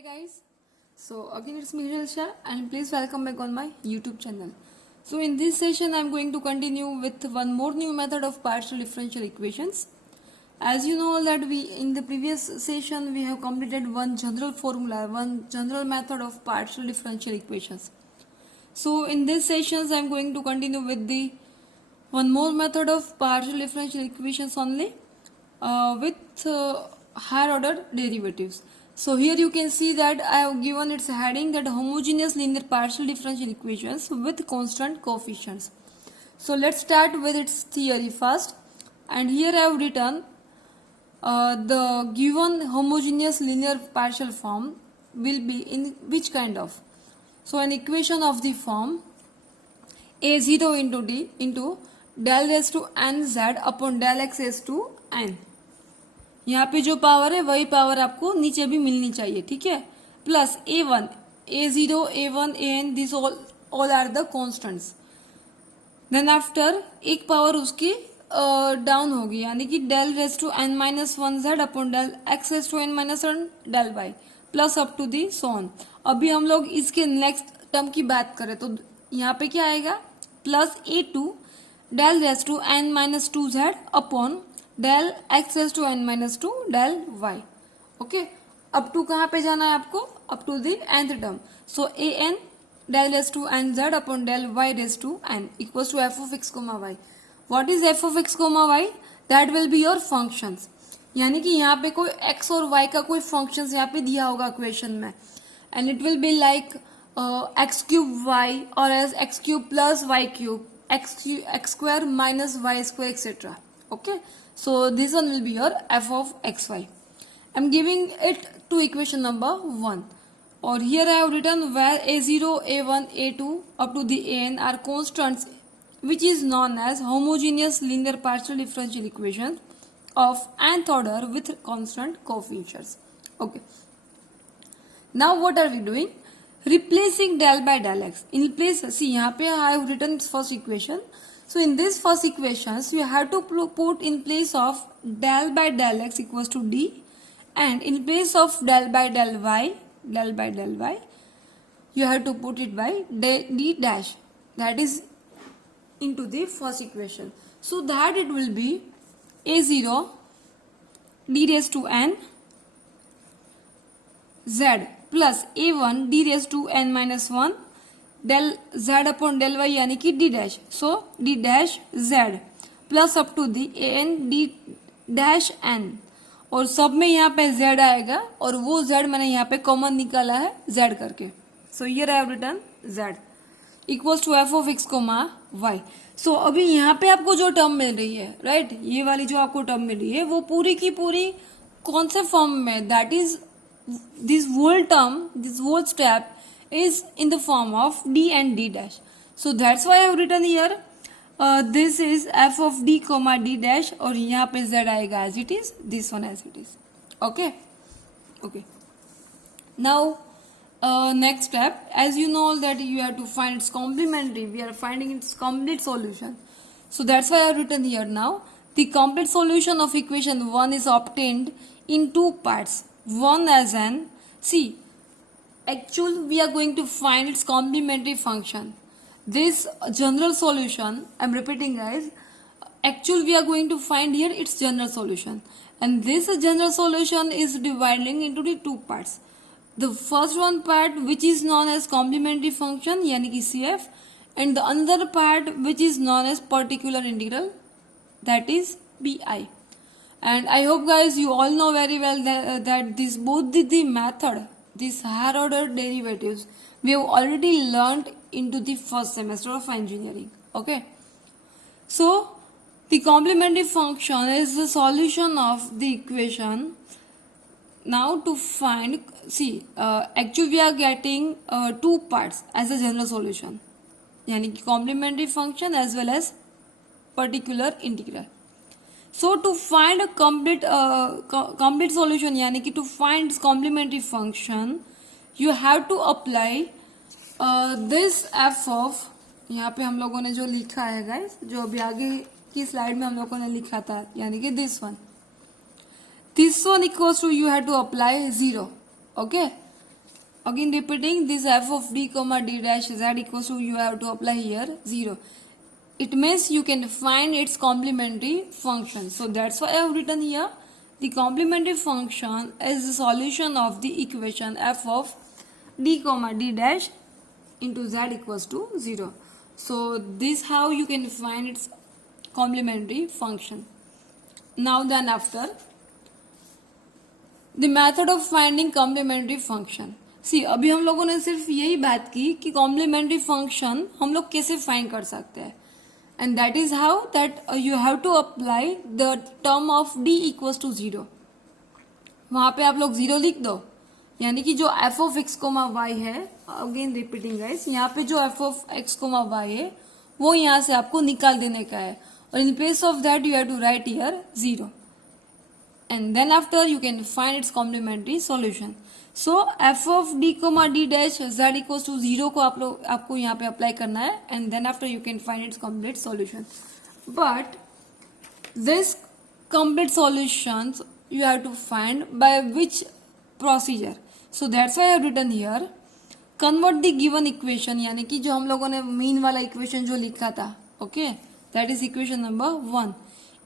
Hi guys, so again it's me Hiril Shah and please welcome back on my YouTube channel. So in this session I'm going to continue with one more new method of partial differential equations. As you know that we in the previous session we have completed one general formula, one general method of partial differential equations. So in this sessions I'm going to continue with the one more method of partial differential equations only with higher order derivatives. So here you can see that I have given its heading that homogeneous linear partial differential equations with constant coefficients. So let's start with its theory first, and here I have written the given homogeneous linear partial form will be in which kind of. So an equation of the form a0 into d into del raised to n z upon del x raised to n. यहाँ पे जो power है वही power आपको नीचे भी मिलनी चाहिए, ठीक है. Plus a1 a0 a1 an this all are the constants. Then after एक पावर उसकी डाउन होगी, यानी कि del raise to n minus one z upon del x raise to n minus one del y plus up to the so on. अभी हम लोग इसके next term की बात करें तो यहाँ पे क्या आएगा, plus a two del raise to n minus two z upon del x raise to n minus two del y. Okay, up to कहाँ पे जाना है आपको, up to the nth term. So a n del raised to n z upon del y raised to n equals to f of x comma y. What is f of x comma y? That will be your functions. यानी कि यहाँ पे कोई x और y का कोई functions यहाँ पे दिया होगा equation में, and it will be like x cube y or as x cube plus y cube, x square minus y square etc. Okay, so this one will be your f of x y. I'm giving it to equation number 1. और here I have written where a0, a1, a2 up to the an are constants which is known as homogeneous linear partial differential equation of nth order with constant coefficients. Okay. Now what are we doing? Replacing del by del x. In place, see यहाँ पे I have written first equation. So in this first equations you have to put in place of del by del x equals to d, and in place of del by del y you have to put it by d dash, that is into the first equation, so that it will be a0 d raised to n z plus a1 d raised to n minus 1 del z upon del y यानी कि d dash, so d dash z plus up to the an d dash n, और सब में यहाँ पे z आएगा और वो z मैंने यहाँ पे कॉमन निकाला है z करके. So here I have written z equals to f of x comma y. So अभी यहाँ पे आपको जो टर्म मिल रही है, राइट, ये वाली जो आपको टर्म मिल रही है वो पूरी की पूरी कौन से फॉर्म में, that is this whole term, this whole step is in the form of d and d dash. So that's why I have written here this is f of d comma d dash, और यहाँ पे z आएगा as it is, this one as it is. Okay, okay. Now next step, as you know that you have to find its complementary, we are finding its complete solution. So that's why I have written here now the complete solution of equation 1 is obtained in two parts. One as an, see, actually we are going to find its complementary function. This general solution, I'm repeating guys, actually we are going to find here its general solution, and this general solution is dividing into the two parts. The first one part which is known as complementary function यानी कि CF, and the another part which is known as particular integral, that is BI. And I hope guys you all know very well that this both the method, this higher order derivatives, we have already learned into the first semester of engineering. Okay, so the complementary function is the solution of the equation. Now to find, see, actually we are getting two parts as a general solution, यानी कि complementary function as well as particular integral. So to find a complete solution, यानी कि to find its complementary function, you have to apply this f of, यहाँ पे हम लोगों ने जो लिखा है गाइस, जो अभी आगे की स्लाइड में हम लोगों ने लिखा था, यानी कि this one equals to, you have to apply 0. Okay, Again repeating this f of d comma d dash z equals to, you have to apply here 0. It means you can find its complementary function. So that's why I have written here the complementary function is the solution of the equation f of d comma d dash into z equals to 0. So this how you can find its complementary function. Now then after the method of finding complementary function. सी अभी हम लोगों ने सिर्फ यही बात की कि complementary function हम लोग कैसे फाइंड कर सकते हैं, and that is how that you have to apply the term of d equals to 0. वहां पे आप लोग 0 लिख दो, यानी कि जो f of x comma y है, अगेन रिपीटिंग गाइस, यहाँ पे जो f of x comma y है वो यहाँ से आपको निकाल देने का है, और in place of that you have to write here 0, and then after you can find its complementary solution. So f of d comma d dash z equals to 0 को आपको यहाँ पे अप्लाई करना है, and then after you can find its complete solution. But this complete solutions you have to find by which procedure? So that's why I have written here convert the given equation, यानी कि जो हम लोगों ने mean वाला equation जो लिखा था, okay, that is equation number 1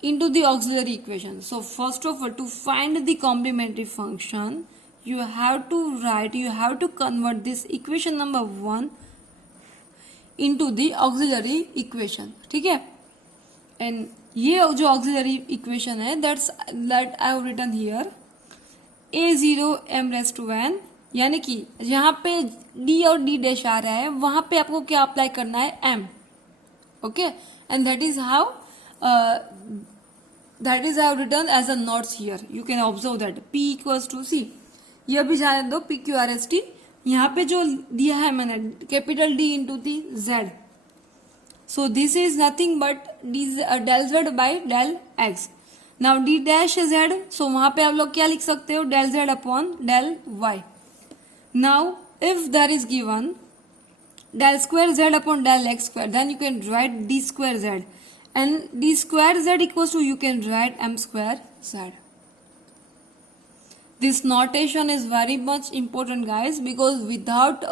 into the auxiliary equation. So first of all, to find the complementary function, you have to convert this equation number 1 into the auxiliary equation. ठीक है, and ये जो auxiliary equation है, that I have written here a0 m raised to n, यानी कि यहाँ पे d और d डैश आ रहा है, वहां पे आपको क्या अप्लाई करना है, m. Okay, and that is how I have written as a notes here. You can observe that p equals to c. ये भी जाने दो p q r s t. यहाँ पे जो दिया है मैंने capital D into the z. So this is nothing but del z by del x. Now d dash z. So वहाँ पे आप लोग क्या लिख सकते हो, del z upon del y. Now if there is given del square z upon del x square, then you can write d square z. And d square z equals to, you can write m square z. This notation is very much important guys, because without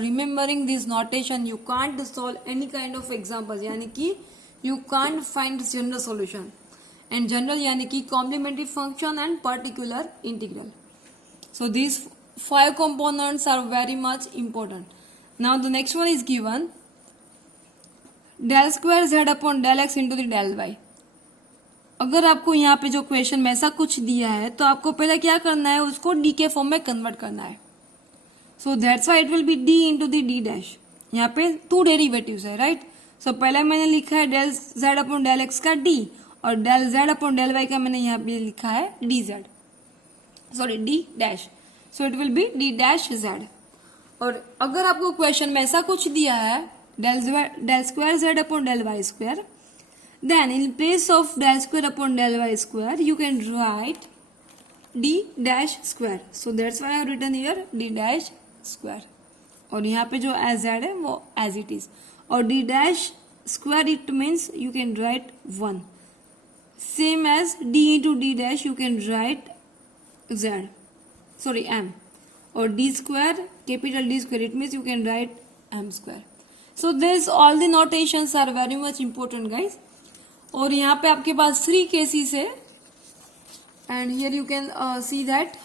remembering this notation you can't solve any kind of examples, यानी कि you can't find general solution. And general यानी कि complementary function and particular integral. So these 5 components are very much important. Now the next one is given del square z upon del x into the del y. अगर आपको यहाँ पे जो question में ऐसा कुछ दिया है तो आपको पहले क्या करना है, उसको डी के फॉर्म में कन्वर्ट करना है. सो that's why it will be D into the D dash. यहाँ पे 2 डेरिवेटिव्स है, राइट. सो पहले मैंने लिखा है del z upon del x का डी, और del z upon del y का मैंने यहाँ पे लिखा है d z, sorry d dash. So it will be d dash z. और अगर आपको क्वेश्चन में ऐसा कुछ दिया है del square z upon del y square, then in place of del square upon del y square you can write d dash square. So that's why I have written here d dash square. और यहाँ पे जो as z है वो as it is, और d dash square it means you can write 1. Same as d into d dash you can write z, sorry m, or d square capital D square it means you can write m square. So this all the notations are very much important guys. और यहाँ पे आपके पास 3 cases है, and here you can see that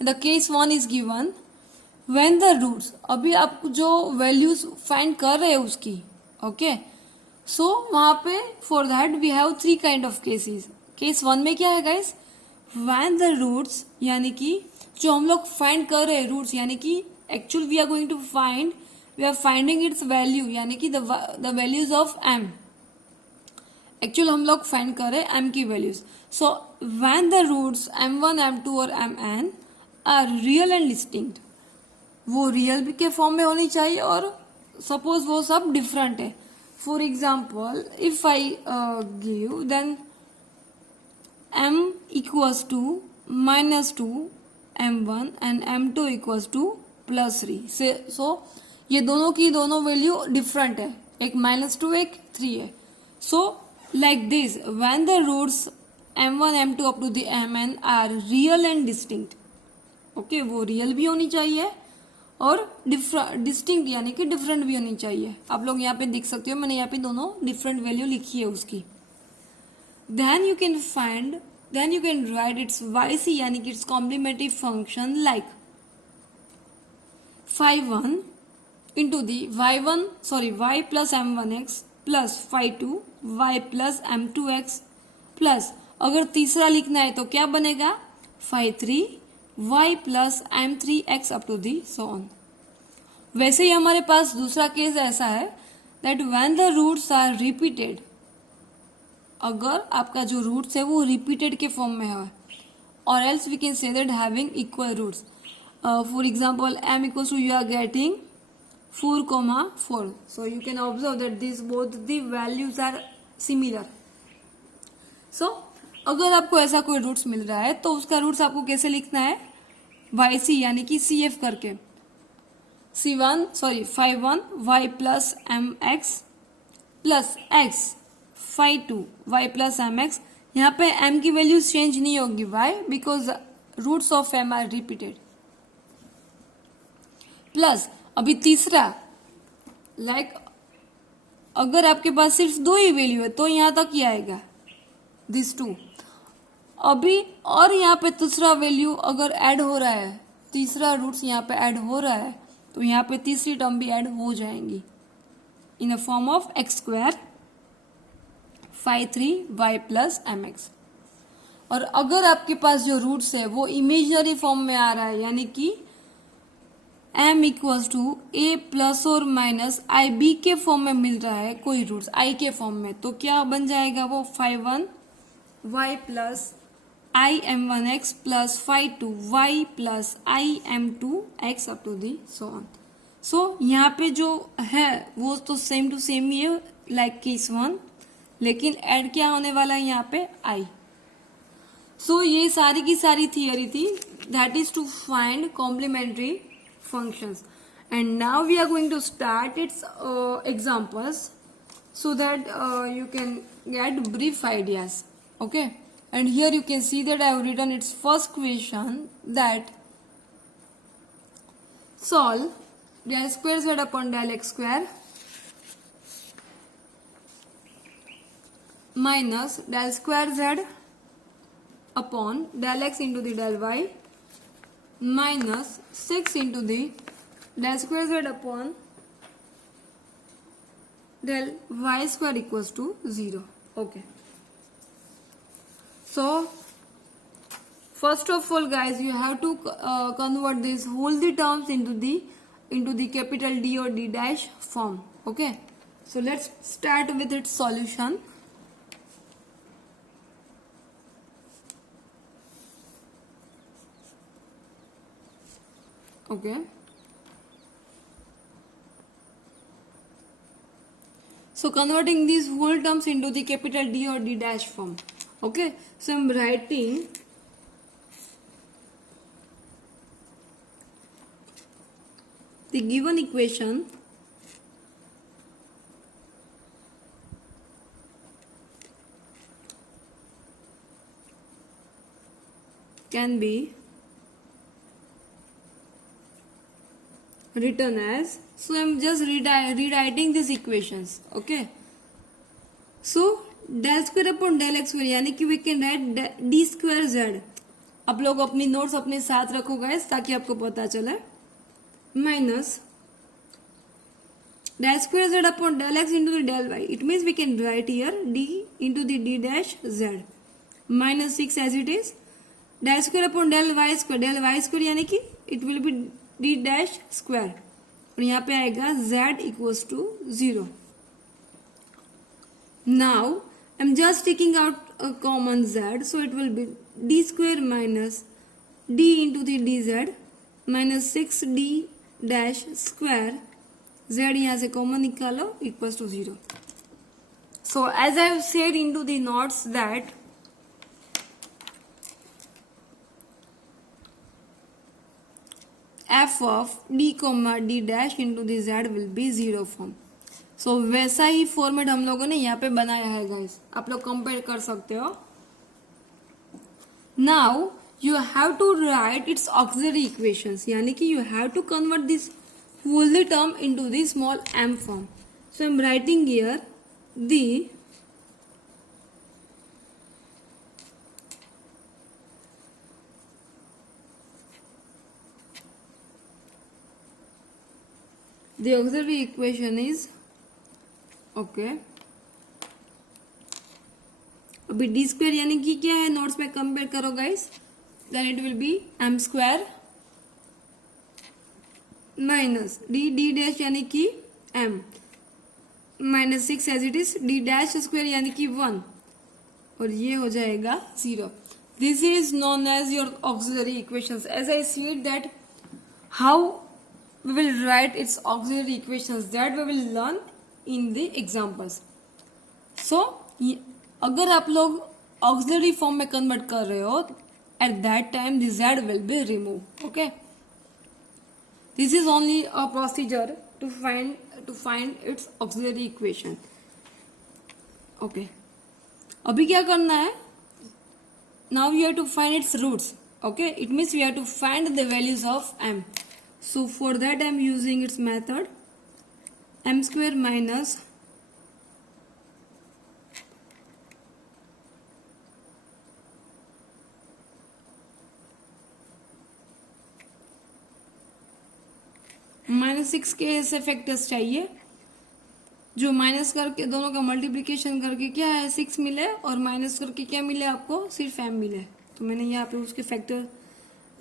the case 1 is given when the roots, अभी आप जो values find कर रहे हैं उसकी, okay, so वहाँ पे for that we have 3 kind of cases. Case 1 में क्या है guys, when the roots यानी कि जो हम लोग find कर रहे हैं roots, यानी कि actually we are going to find, we are finding its value, यानी कि the values of m. Actual हम लोग फाइंड कर रहे हैं m की values. So when the roots m1 m2 और mn are real and distinct, वो रियल के फॉर्म में होनी चाहिए, और सपोज वो सब डिफरेंट है. For example if I give then m equals to -2 m1 and m2 equals to +3. सो ये दोनों की दोनों वैल्यू डिफरेंट है, एक -2 एक 3 है. सो like this, when the roots m1 m2 up to the mn are real and distinct, okay, वो real भी होनी चाहिए और डिस्टिंक्ट यानी कि डिफरेंट भी होनी चाहिए। आप लोग यहाँ पे देख सकते हो, मैंने यहाँ पे दोनों डिफरेंट वैल्यू लिखी है उसकी। Then you can write it's YC यानी कि it's complementary function like phi 1 into the y plus m1x plus phi 2 y plus m2x plus अगर तीसरा लिखना है तो क्या बनेगा phi 3 y plus m3x up to the so on. वैसे ही हमारे पास दूसरा केस ऐसा है that when the roots are repeated, अगर आपका जो रूट्स है वो रिपीटेड के फॉर्म में है, और else we can say that having equal roots. For example m equals to you are getting 4, 4, so you can observe that these both the values are similar. So अगर आपको ऐसा कोई रूट्स मिल रहा है तो उसका रूट्स आपको कैसे लिखना है, YC यानी कि CF करके phi 1 y plus mx plus x phi 2 y plus mx। यहाँ पे m की वैल्यू चेंज नहीं होगी, why? Because roots of m are repeated. Plus अभी तीसरा लाइक अगर आपके पास सिर्फ 2 ही वैल्यू है तो यहां तक ही आएगा दिस 2। अभी और यहाँ पे दूसरा वैल्यू अगर ऐड हो रहा है, तीसरा रूट्स यहाँ पे ऐड हो रहा है, तो यहाँ पे तीसरी टर्म भी ऐड हो जाएंगी इन the form of x² phi 3 y plus mx। और अगर आपके पास जो रूट्स है वो इमेजिनरी फॉर्म में आ रहा है, यानी कि m equals to a plus और माइनस आई बी के फॉर्म में मिल रहा है कोई रूट्स i के फॉर्म में, तो क्या बन जाएगा वो phi 1 y plus i m1x plus phi 2 y plus i m2x up to the so on. So यहाँ पे जो है वो तो सेम टू सेम ही है लाइक केस 1, लेकिन ऐड क्या होने वाला है यहाँ पे i। सो ये सारी की सारी थियरी थी, that is to find complementary functions, and now we are going to start its examples so that you can get brief ideas. Okay, and here you can see that I have written its first question, that solve del square z upon del x square minus del square z upon del x into the del y minus 6 into the del square z upon del y square equals to 0. Okay. So first of all guys, you have to convert these whole the terms into the capital D or D dash form. Okay. So let's start with its solution. Okay. So converting these whole terms into the capital D or D dash form. Okay. So I'm writing the given equation can be written as, so I'm just rewriting these equations. Okay, so del square upon del x square यानी कि we can write d square z। आप लोग अपनी notes अपने साथ रखो guys ताकि आपको पता चले, minus del square z upon del x into the del y, it means we can write here d into the d dash z minus 6 as it is, del square upon del y square यानी कि it will be d dash square, और यहाँ पे आएगा z equals to 0. Now I'm just taking out a common z, so it will be d square minus d into the dz minus 6d dash square, z यहाँ से common निकालो equals to 0. So as I have said into the notes that f of d comma d dash into the z will be 0 form. So वैसा ही format हम लोगों ने यहाँ पे बनाया है गाइस, आप लोग कंपेयर कर सकते हो. Now you have to write its auxiliary equations, यानी कि you have to convert this whole term into the small m form. So I'm writing here the auxiliary equation is okay. अभी d square यानी कि क्या है, notes में compare करो guys, then it will be m square minus d dash यानी कि m minus 6 as it is d dash square यानी कि 1 और ये हो जाएगा 0. This is known as your auxiliary equations. As I see that how we will write its auxiliary equations that we will learn in the examples. So अगर आप लोग auxiliary form में convert कर रहे हो, at that time the z will be removed. Okay, this is only a procedure to find its auxiliary equation. Okay, अभी क्या करना है, now we have to find its roots. Okay, it means we have to find the values of m. So for that I am using its method m square minus -6 के ऐसे factors चाहिए जो minus करके दोनों का multiplication करके क्या है 6 मिले और माइनस करके क्या मिले आपको सिर्फ m मिले. तो मैंने यहाँ पे उसके फैक्टर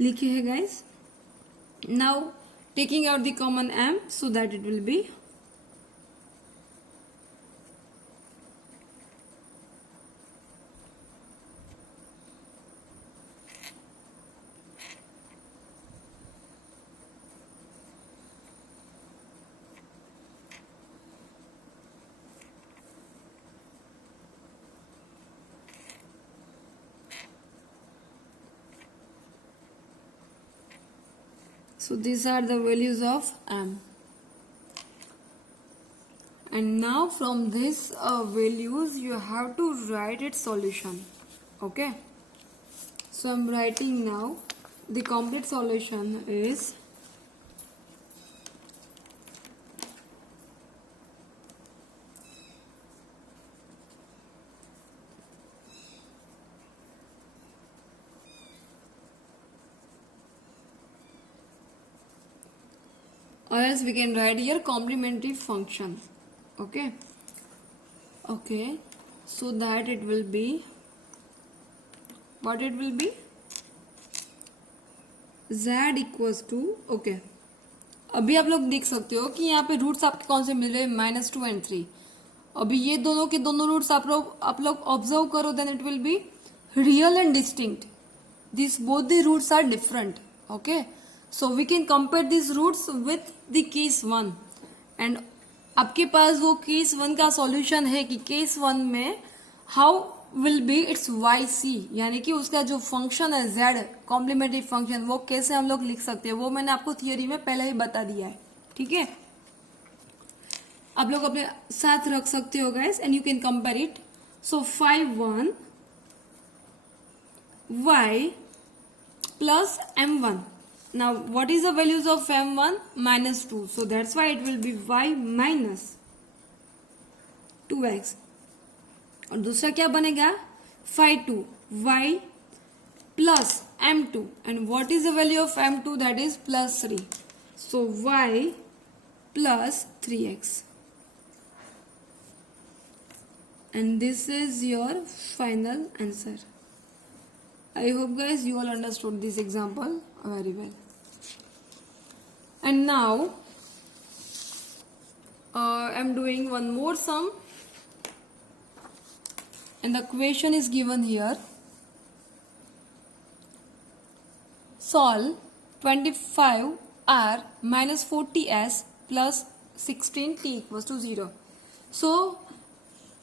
लिखे हैं guys. Now taking out the common m so that it will be so these are the values of m. And now from this values you have to write its solution. Okay, so I'm writing now the complete solution is or else we can write here complementary function. Okay, so that it will be what it will be z equals to okay. अभी आप लोग देख सकते हो कि यहाँ पे roots आपके कौन से मिल रहे हैं -2 and 3. अभी ये दोनों के दोनों रूट्स आप लोग ऑब्जर्व करो, then it will be real and distinct. This both the roots are different. Okay, so we can compare these roots with the case 1 and आपके पास वो केस 1 का सॉल्यूशन है कि केस 1 में how will be it's yc यानी कि उसका जो फंक्शन है z कॉम्प्लीमेंट्री फंक्शन वो कैसे हम लोग लिख सकते हैं वो मैंने आपको थियोरी में पहले ही बता दिया है. ठीक है, आप लोग अपने साथ रख सकते हो guys and you can compare it. So 5 1 y plus m1. Now what is the values of m1? -2. So that's why it will be y minus 2x. और दूसरा क्या बनेगा 5 2 y plus m2. And what is the value of m2? That is +3. So y plus 3x. And this is your final answer. I hope guys you all understood this example very well. And now I'm doing one more sum and the question is given here. Solve 25r minus 40s plus 16t equals to 0. So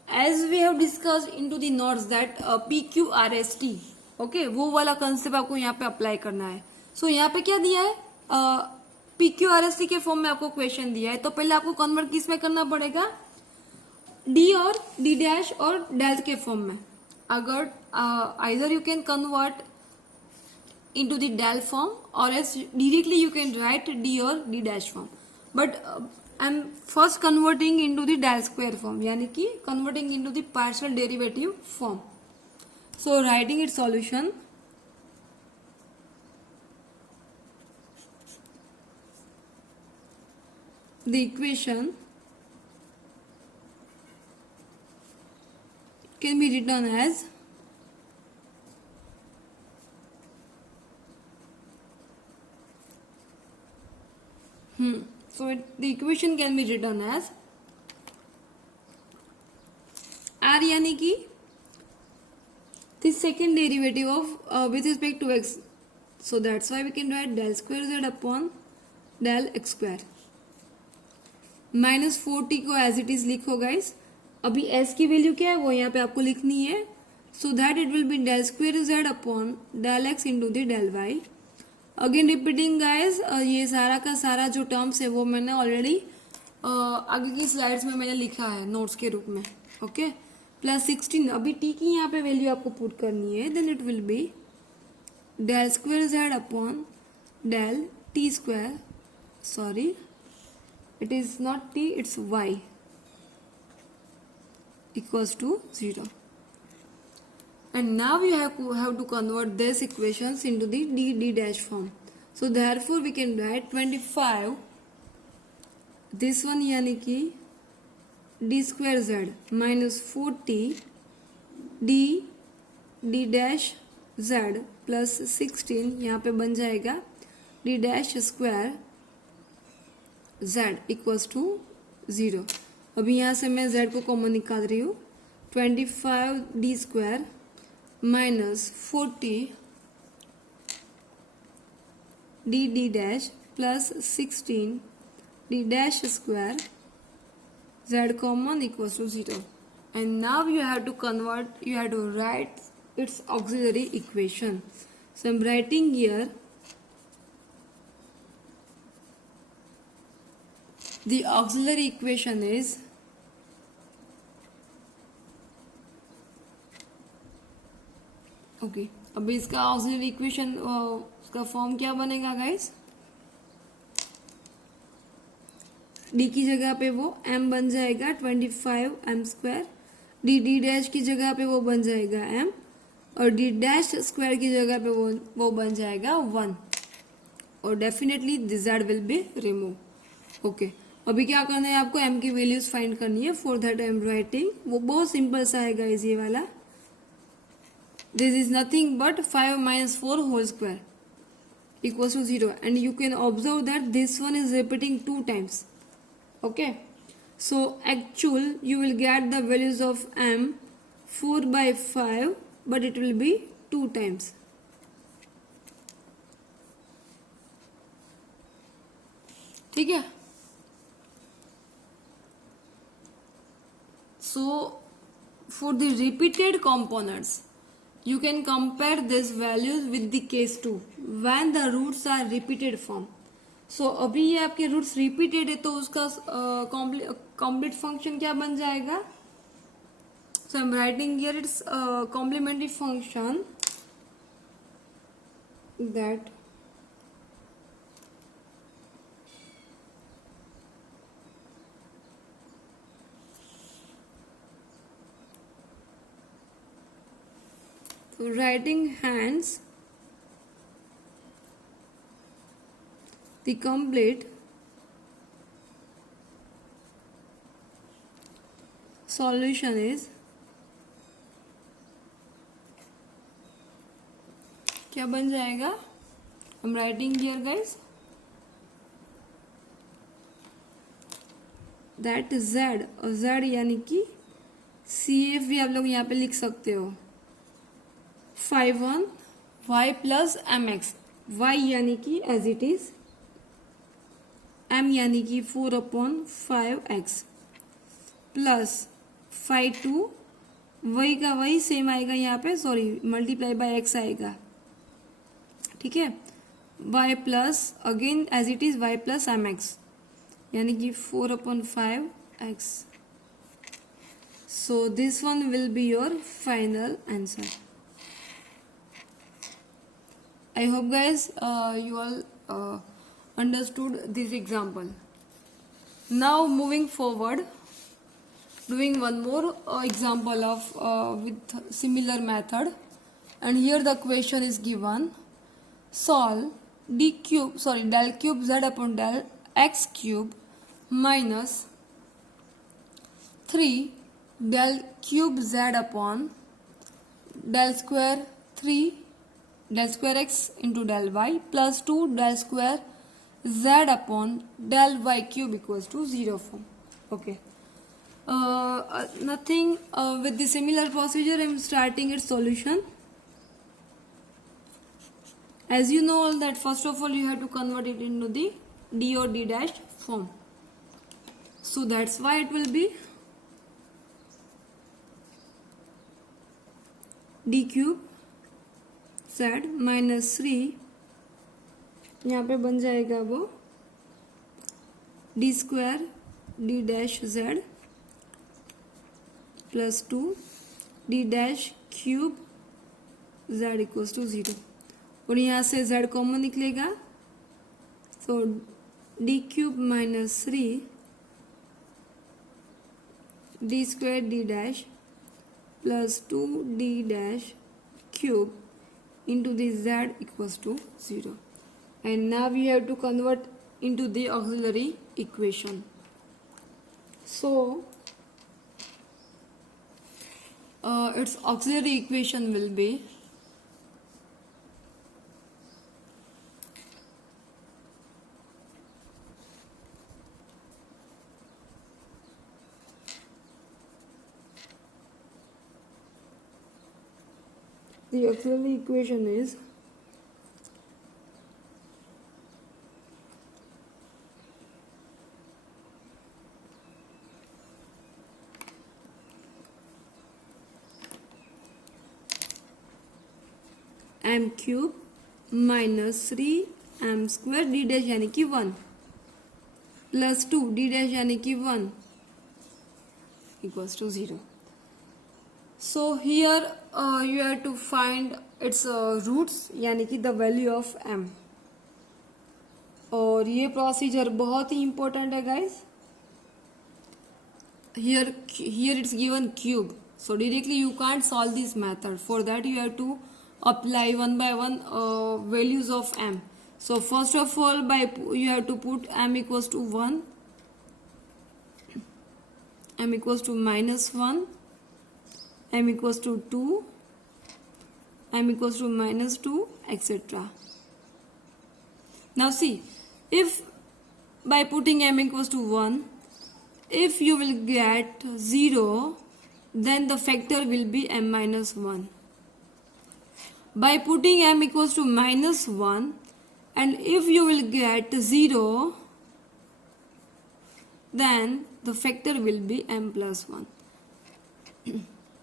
as we have discussed into the notes that PQRST, okay वो वाला concept आपको यहाँ पे apply करना है. सो यहाँ पे क्या दिया है, PQRST के फॉर्म में आपको क्वेश्चन दिया है. तो पहले आपको कन्वर्ट किस में करना पड़ेगा, डी और डी डैश और डेल के फॉर्म में. अगर either you can convert into the del form, or else directly you can write d or d dash form. But I'm first converting into the del square form, यानी कि converting into the partial derivative form. So writing its solution, the equation can be written as the equation can be written as r यानी कि the second derivative of with respect to x, so that's why we can write del square z upon del x square. Minus 4t को as it is लिखो guys. अभी s की value क्या है वो यहाँ पे आपको लिखनी है. So that it will be del square z upon del x into the del y. Again repeating guys, ये सारा का सारा जो टर्म्स है वो मैंने ऑलरेडी आगे की स्लाइड्स में मैंने लिखा है नोट्स के रूप में. Okay, plus 16. अभी t की यहाँ पे वैल्यू आपको पुट करनी है. Then it will be del square z upon del t square, sorry it is not t, it's y, equals to 0. And now we have to convert this equations into the d dash form. So therefore we can write 25, this one यानी कि d square z minus 4t d dash z plus 16 यहाँ पे बन जाएगा d dash square z equals to 0. अभी यहाँ से मैं z को कॉमन निकाल रही हूँ. 25 d square minus 40 d dash plus 16 d dash square z common equals to 0. And now you have to write its auxiliary equation. So I'm writing here the auxiliary equation is okay. अभी इसका auxiliary equation उसका form क्या बनेगा guys? D की जगह पे वो m बन जाएगा 25 m स्क्वायर. डी डैश की जगह पे वो बन जाएगा m, और डी डैश स्क्वायर की जगह पे वो बन जाएगा 1. और definitely this z will be remove. Okay, अभी क्या करना है आपको m की वैल्यूज फाइंड करनी है. For that I am writing, वो बहुत सिंपल सा है गाइस ये वाला. This is nothing but 5 minus 4 whole square equals to 0, and you can observe that this one is repeating 2 times. Okay, so actual you will get the values of m 4 by 5, but it will be 2 times. ठीक है. So for the repeated components you can compare these values with the case 2 when the roots are repeated form. So अभी ये आपके roots repeated है तो उसका complete function क्या बन जाएगा? So I'm writing here its complementary function, that writing hence the complete solution is क्या बन जाएगा? I'm writing here guys that z, और z यानी कि CF भी आप लोग यहाँ पे लिख सकते हो. 5 y प्लस mx, y यानी कि एज इट इज, m यानी कि 4 अपॉन 5x प्लस 5 2 वही का वही सेम आएगा यहाँ पे, सॉरी मल्टीप्लाई बाय x आएगा. ठीक है, y plus again as it is y plus mx यानी कि 4 upon 5x. So this one will be your final answer. I hope guys you all understood this example. Now moving forward, doing one more example of with similar method, and here the question is given: solve del cube z upon del x cube minus 3 del cube z upon del square 3 del square x into del y plus 2 del square z upon del y cube equals to 0 form. Okay. Nothing with the similar procedure. I am starting its solution. As you know all that first of all you have to convert it into the d or d dash form. So that's why it will be d cube z minus 3, यहाँ पे बन जाएगा वो d square d dash z plus 2 d dash cube z equals to 0, और यहाँ से z common निकलेगा, तो d cube minus 3 d square d dash plus 2d dash cube into the z equals to 0. And now we have to convert into the auxiliary equation. So its auxiliary equation will be the auxiliary equation is m cube minus 3 m square d dash यानी कि 1 plus 2 d dash यानी कि 1 equals to 0. So here you have to find its roots यानी कि the value of m. और ये procedure बहुत ही important है guys. Here it's given cube, so directly you can't solve this method. For that you have to apply one by one values of m. So first of all you have to put m equals to 1, m equals to minus 1, m equals to 2, m equals to minus 2, etc. Now see, if by putting m equals to 1, if you will get 0, then the factor will be m minus 1. By putting m equals to minus 1, and if you will get 0, then the factor will be m plus 1.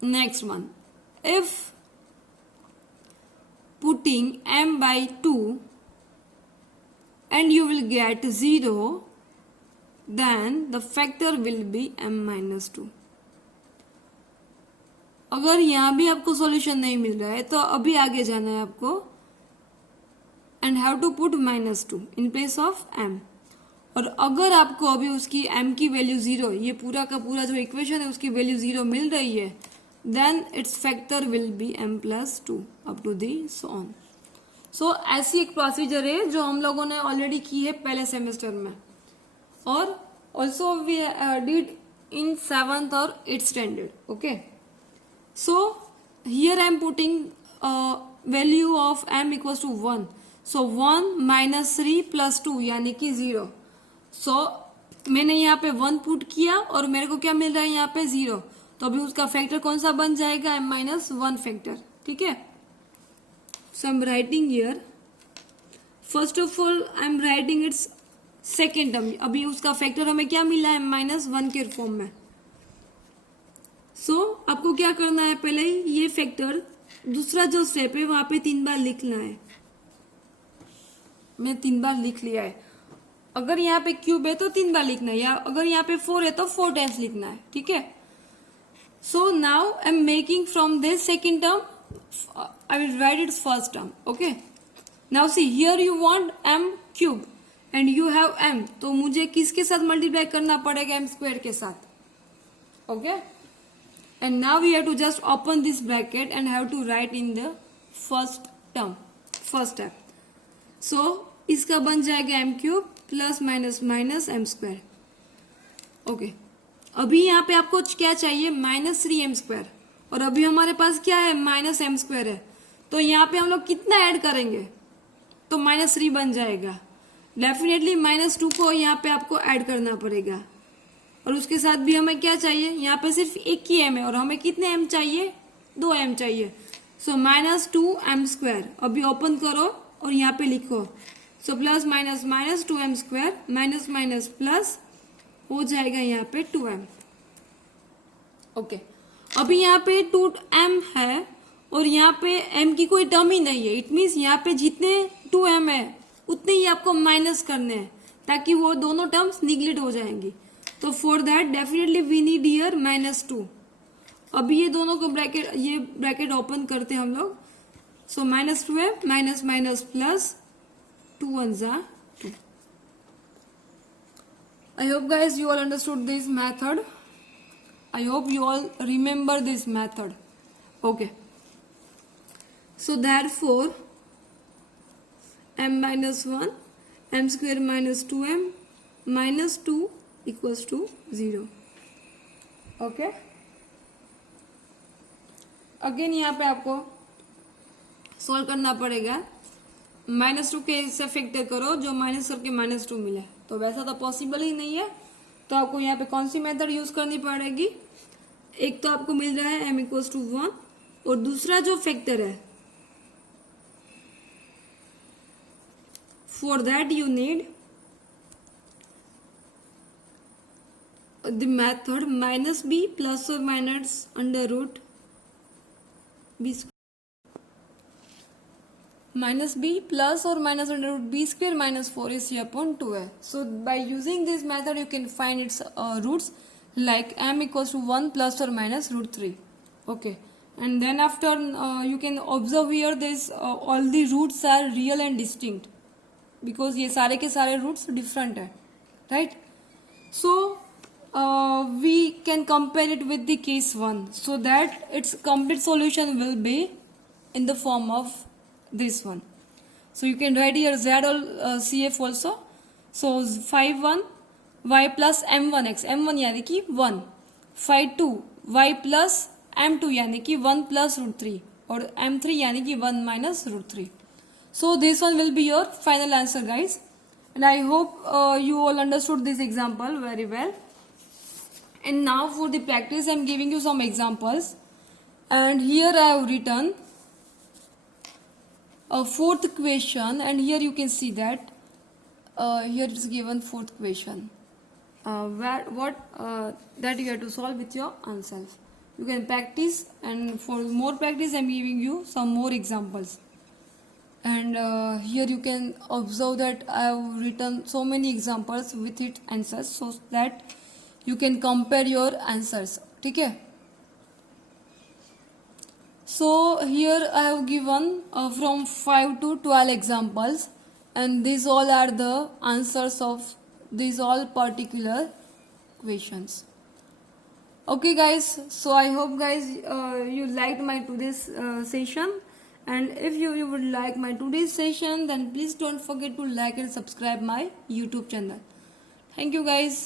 Next one, if putting m by 2 and you will get 0, then the factor will be m minus 2. अगर यहाँ भी आपको solution नहीं मिल रहा है तो अभी आगे जाना है आपको, and have to put minus 2 in place of m. और अगर आपको अभी उसकी m की वैल्यू 0, ये पूरा का पूरा जो इक्वेशन है उसकी वैल्यू 0 मिल रही है, then its factor will be m plus 2 up to the so on. So ऐसी एक प्रोसीजर है जो हम लोगों ने ऑलरेडी की है पहले सेमेस्टर में, और also we did in 7th और 8th standard. Okay, so here I am putting value of m equals to 1. So 1 minus 3 plus 2 यानी कि 0. So मैंने यहाँ पे 1 पुट किया और मेरे को क्या मिल रहा है यहाँ पे 0. तो अभी उसका फैक्टर कौन सा बन जाएगा, m minus 1 फैक्टर. ठीक है, so I am writing here. First of all I am writing its second term. अभी उसका फैक्टर हमें क्या मिला है, m minus 1 के फॉर्म में. आपको क्या करना है, पहले ये फैक्टर दूसरा जो स्टेप है वहां पे 3 बार लिखना है. मैं 3 बार लिख लिया है. अगर यहाँ पे क्यूब है तो 3 बार लिखना है, या अगर यहाँ पे 4 है तो 4 टाइम्स लिखना है. ठीक है, so now I am making from this second term, I will write it's first term. Okay, now see here you want m cube and you have m, तो मुझे किसके साथ मल्टीप्लाई करना पड़ेगा m स्क्वायर के साथ. Okay, and now we have to just open this bracket and have to write in the first term, first step. So इसका बन जाएगा m cube plus minus minus m square. Okay, अभी यहाँ पे आपको क्या चाहिए, -3m², और अभी हमारे पास क्या है, -m² है. तो यहाँ पे हम लोग कितना ऐड करेंगे, तो -3 बन जाएगा. डेफिनेटली -2 को यहाँ पे आपको ऐड करना पड़ेगा, और उसके साथ भी हमें क्या चाहिए, यहाँ पे सिर्फ एक ही m है और हमें कितने m चाहिए, 2m चाहिए. सो -2m². अभी ओपन करो और यहाँ पे लिखो. So plus minus minus 2m² minus minus plus हो जाएगा यहाँ पे 2m. ओके, अभी यहाँ पे 2m है और यहाँ पे m की कोई टर्म ही नहीं है. इट मीन्स यहाँ पे जितने 2m है उतने ही आपको माइनस करने हैं ताकि वो दोनों टर्म्स निगलेक्ट हो जाएंगी. तो for that definitely we need here -2. अभी ये दोनों को ब्रैकेट ओपन करते हैं हम लोग. सो -2 है, minus minus plus 2 1s are 2. I hope guys you all understood this method. I hope you all remember this method. Okay. So therefore m minus 1 m square minus 2m minus 2 equals to 0. Okay. Again यहाँ पे आपको solve करना पड़ेगा. -2 के से factor करो जो minus करके -2 मिले, तो वैसा तो पॉसिबल ही नहीं है. तो आपको यहाँ पे कौन सी मेथड यूज करनी पड़ेगी, एक तो आपको मिल रहा है m इक्वल्स टू 1 और दूसरा जो फैक्टर है, for that you need the method -b plus और minus under root b -b plus or minus under root b square minus 4ac upon 2 है. So by using this method you can find its roots like m equals to 1 plus or minus root 3. Okay, and then after you can observe here this all the roots are real and distinct because ये सारे के सारे roots different है, right? So we can compare it with the case 1 so that its complete solution will be in the form of this one. So you can write here z or cf also. So phi 1 y plus m1x, m1 यानी कि 1, phi 2 y plus m2 यानी कि 1 plus root 3 और m3 यानी कि 1 minus root 3. So this one will be your final answer guys, and I hope you all understood this example very well. And now for the practice I am giving you some examples, and here I have written a fourth question, and here you can see that here is given fourth question that you have to solve with your own. You can practice, and for more practice I am giving you some more examples. And here you can observe that I have written so many examples with its answers so that you can compare your answers. ठीक है. So here I have given from 5 to 12 examples, and these all are the answers of these all particular questions. Okay guys, so I hope guys you liked my today's session, and if you would like my today's session, then please don't forget to like and subscribe my YouTube channel. Thank you guys.